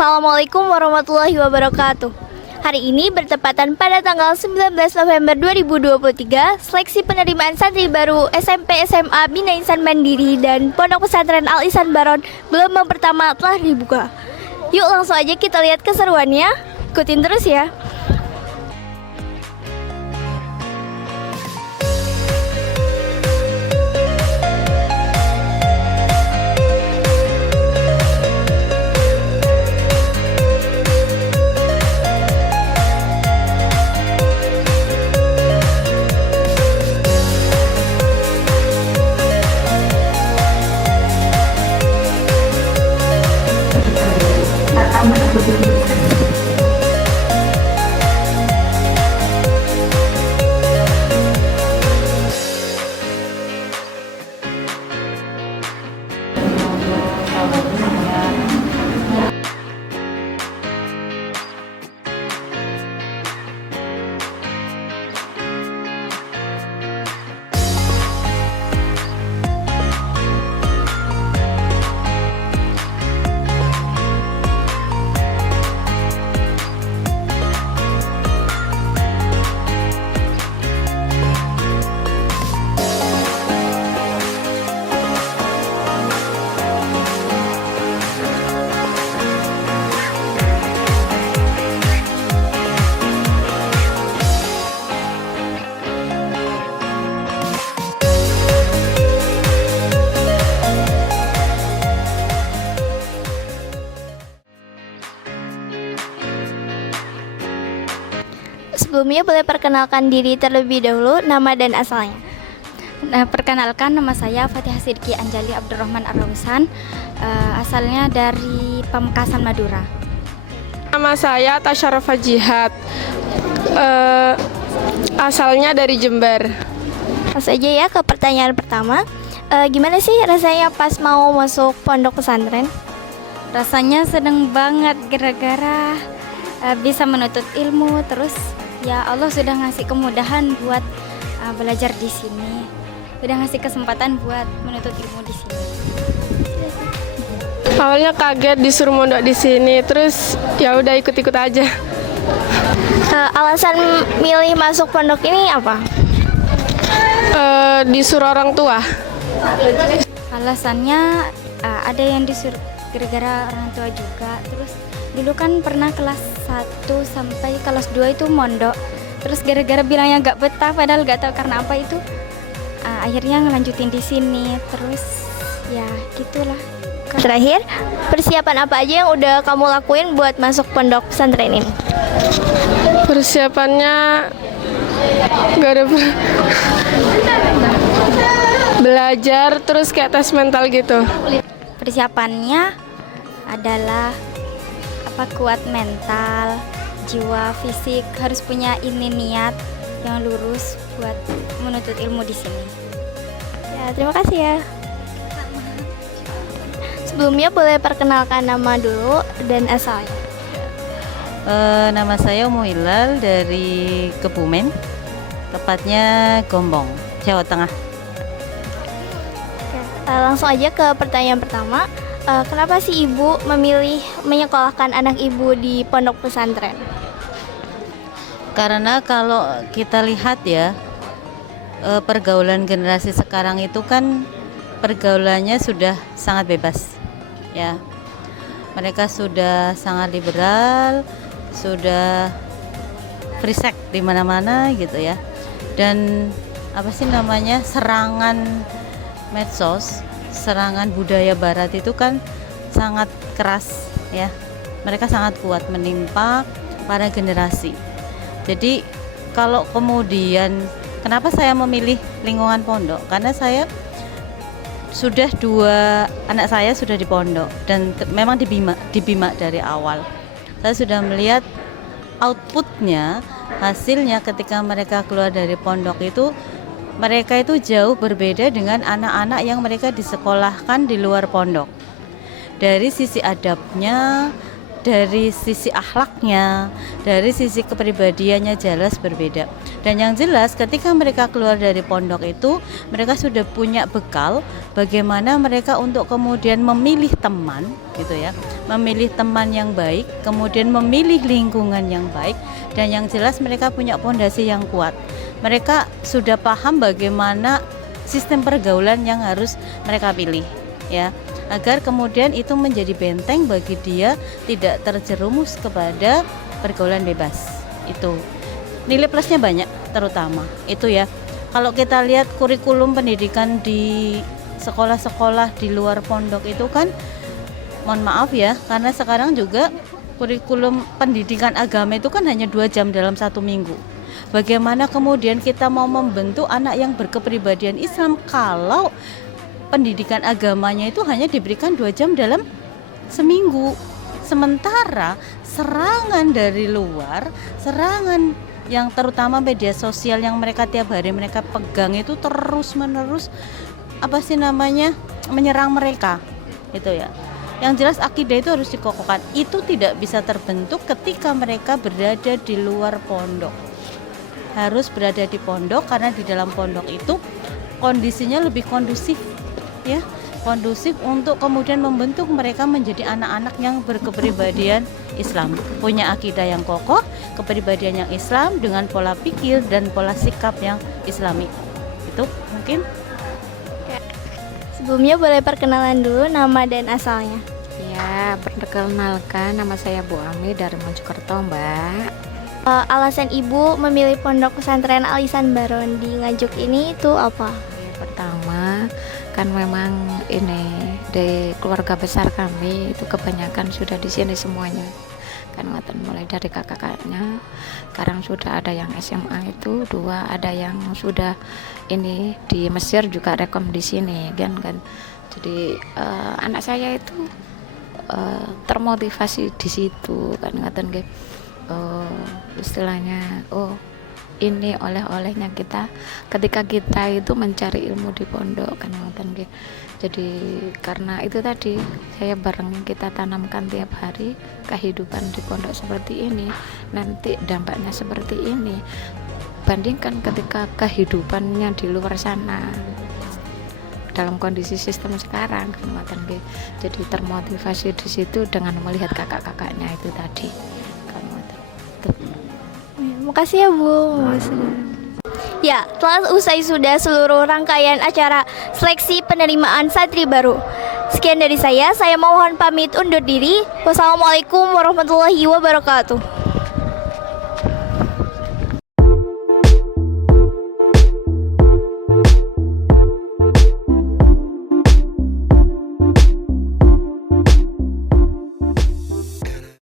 Assalamualaikum warahmatullahi wabarakatuh. Hari ini bertepatan pada tanggal 19 November 2023, seleksi penerimaan santri baru SMP SMA Bina Insan Mandiri dan Pondok Pesantren Al Ihsan Baron gelombang pertama telah dibuka. Yuk langsung aja kita lihat keseruannya. Ikutin terus ya. Sebelumnya boleh perkenalkan diri terlebih dahulu, nama dan asalnya. Perkenalkan, nama saya Fatihah Sidki Anjali Abdurrahman Ar-Rawsan, asalnya dari Pamekasan, Madura. Nama saya Tasyarafah Jihad, asalnya dari Jember. Langsung aja ya ke pertanyaan pertama. Gimana sih rasanya pas mau masuk pondok pesantren? Rasanya seneng banget gara-gara bisa menuntut ilmu, terus ya Allah sudah ngasih kemudahan buat belajar di sini, sudah ngasih kesempatan buat menuntut ilmu di sini. Awalnya kaget disuruh mondok di sini, terus ya udah ikut-ikut aja. Alasan milih masuk pondok ini apa? Disuruh orang tua. Alasannya ada yang disuruh gara-gara orang tua juga. Terus dulu kan pernah kelas 1 sampai kelas 2 itu mondok. Terus gara-gara bilangnya gak betah padahal gak tahu karena apa itu. Akhirnya ngelanjutin di sini. Terus ya gitulah. Terakhir, persiapan apa aja yang udah kamu lakuin buat masuk pondok pesantren ini? Persiapannya gak ada belajar terus kayak tes mental gitu. Persiapannya adalah kuat mental, jiwa, fisik, harus punya ini niat yang lurus buat menuntut ilmu di sini. Ya, terima kasih ya. Sebelumnya boleh perkenalkan nama dulu dan asalnya. Nama saya Umu Hilal dari Kebumen, tepatnya Gombong, Jawa Tengah. Langsung aja ke pertanyaan pertama. Kenapa sih ibu memilih menyekolahkan anak ibu di pondok pesantren? Karena kalau kita lihat ya, pergaulan generasi sekarang itu kan pergaulannya sudah sangat bebas, ya. Mereka sudah sangat liberal, sudah free sex di mana-mana gitu ya. Dan serangan medsos, serangan budaya barat itu kan sangat keras ya. Mereka sangat kuat menimpa para generasi. Jadi kalau kemudian kenapa saya memilih lingkungan pondok? Karena saya sudah 2 anak saya sudah di pondok dan memang di Bima dari awal. Saya sudah melihat outputnya, hasilnya ketika mereka keluar dari pondok itu, mereka itu jauh berbeda dengan anak-anak yang mereka disekolahkan di luar pondok. Dari sisi adabnya, dari sisi akhlaknya, dari sisi kepribadiannya jelas berbeda. Dan yang jelas ketika mereka keluar dari pondok itu, mereka sudah punya bekal bagaimana mereka untuk kemudian memilih teman, gitu ya, memilih teman yang baik, kemudian memilih lingkungan yang baik, dan yang jelas mereka punya fondasi yang kuat. Mereka sudah paham bagaimana sistem pergaulan yang harus mereka pilih, ya, agar kemudian itu menjadi benteng bagi dia tidak terjerumus kepada pergaulan bebas. Itu nilai plusnya banyak, terutama itu ya. Kalau kita lihat kurikulum pendidikan di sekolah-sekolah di luar pondok itu kan, mohon maaf ya, karena sekarang juga kurikulum pendidikan agama itu kan hanya 2 jam dalam 1 minggu. Bagaimana kemudian kita mau membentuk anak yang berkepribadian Islam kalau pendidikan agamanya itu hanya diberikan 2 jam dalam seminggu. Sementara serangan dari luar, serangan yang terutama media sosial yang mereka tiap hari mereka pegang itu terus menerus menyerang mereka, itu ya. Yang jelas akidah itu harus dikokohkan. Itu tidak bisa terbentuk ketika mereka berada di luar pondok. Harus berada di pondok karena di dalam pondok itu kondisinya lebih kondusif, ya, kondusif untuk kemudian membentuk mereka menjadi anak-anak yang berkepribadian Islam, punya akidah yang kokoh, kepribadian yang Islam dengan pola pikir dan pola sikap yang Islami. Itu mungkin. Sebelumnya boleh perkenalan dulu nama dan asalnya. Ya, perkenalkan, nama saya Bu Ami dari Mojokerto, Mbak. Alasan Ibu memilih Pondok Pesantren Al-Ihsan Baron di Nganjuk ini itu apa? Pertama, kan memang ini di keluarga besar kami itu kebanyakan sudah di sini semuanya. Kan mulai dari kakak-kakaknya, sekarang sudah ada yang SMA itu 2, ada yang sudah ini di Mesir juga rekom di sini kan. Jadi anak saya itu termotivasi di situ kan, ngaten nggih. Istilahnya ini oleh-olehnya kita ketika kita itu mencari ilmu di pondok kan, ngoten nggih. Jadi karena itu tadi saya bareng kita tanamkan tiap hari kehidupan di pondok seperti ini, nanti dampaknya seperti ini. Bandingkan ketika kehidupannya di luar sana dalam kondisi sistem sekarang kan, ngoten nggih. Jadi termotivasi di situ dengan melihat kakak-kakaknya itu tadi. Makasih ya Bu. Ya, telah usai sudah seluruh rangkaian acara seleksi penerimaan santri baru. Sekian dari saya mohon pamit undur diri. Wassalamualaikum warahmatullahi wabarakatuh.